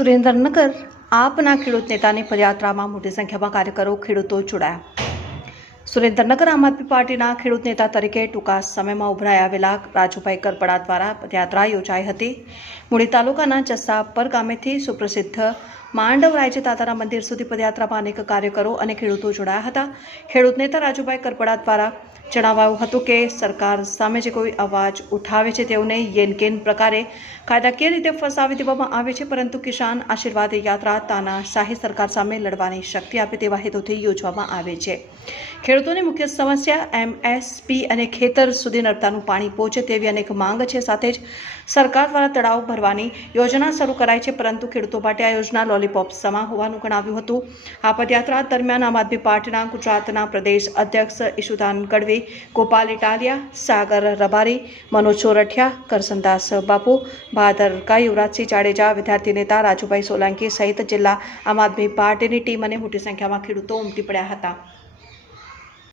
સુરેન્દ્રનગર આપના ખેડૂત નેતાની પદયાત્રામાં મોટી સંખ્યામાં કાર્યકરો, ખેડૂતો જોડાયા. સુરેન્દ્રનગર આમ આદમી પાર્ટીના ખેડૂત નેતા તરીકે ટૂંકા સમયમાં ઉભરાઈ આવેલા રાજુભાઈ કરપડા દ્વારા પદયાત્રા યોજાઈ હતી. મૂળી તાલુકાના જસ્સાપર ગામેથી સુપ્રસિદ્ધ માંડવ રાજ્ય તાતાના મંદિર સુધી પદયાત્રામાં અનેક કાર્યકરો અને ખેડૂતો જોડાયા હતા. ખેડૂત નેતા રાજુભાઈ કરપડા દ્વારા જણાવાયું હતું કે સરકાર સામે જે કોઈ અવાજ ઉઠાવે છે તેઓને યેનકેન પ્રકારે કાયદાકીય રીતે ફસાવી દેવામાં આવે છે, પરંતુ કિસાન આશીર્વાદ યાત્રા તાનાશાહી સરકાર સામે લડવાની શક્તિ આપે તેવા હેતુથી યોજવામાં આવે છે. ખેડૂતોની મુખ્ય સમસ્યા એમએસપી અને ખેતર સુધી નર્મદાનું પાણી પહોંચે તેવી અનેક માંગ છે. સાથે જ સરકાર દ્વારા તળાવ ભરવાની યોજના શરૂ કરાઈ છે, પરંતુ ખેડૂતો માટે આ યોજના લોલીપોપ સમા હોવાનું ગણાવ્યું હતું. આ પદયાત્રા દરમિયાન આમ આદમી પાર્ટીના ગુજરાતના પ્રદેશ અધ્યક્ષ ઈશુદાન ગઢવી ગોપાલ ઇટાલિયા સાગર રબારી મનોજ ચોરઠિયા કરસનદાસ બાપુ ભાદરકા યુવરાજસિંહ જાડેજા વિદ્યાર્થી નેતા રાજુભાઈ સોલંકી સહિત જિલ્લા આમ આદમી પાર્ટીની ટીમ અને મોટી સંખ્યામાં ખેડૂતો ઉમટી પડ્યા હતા.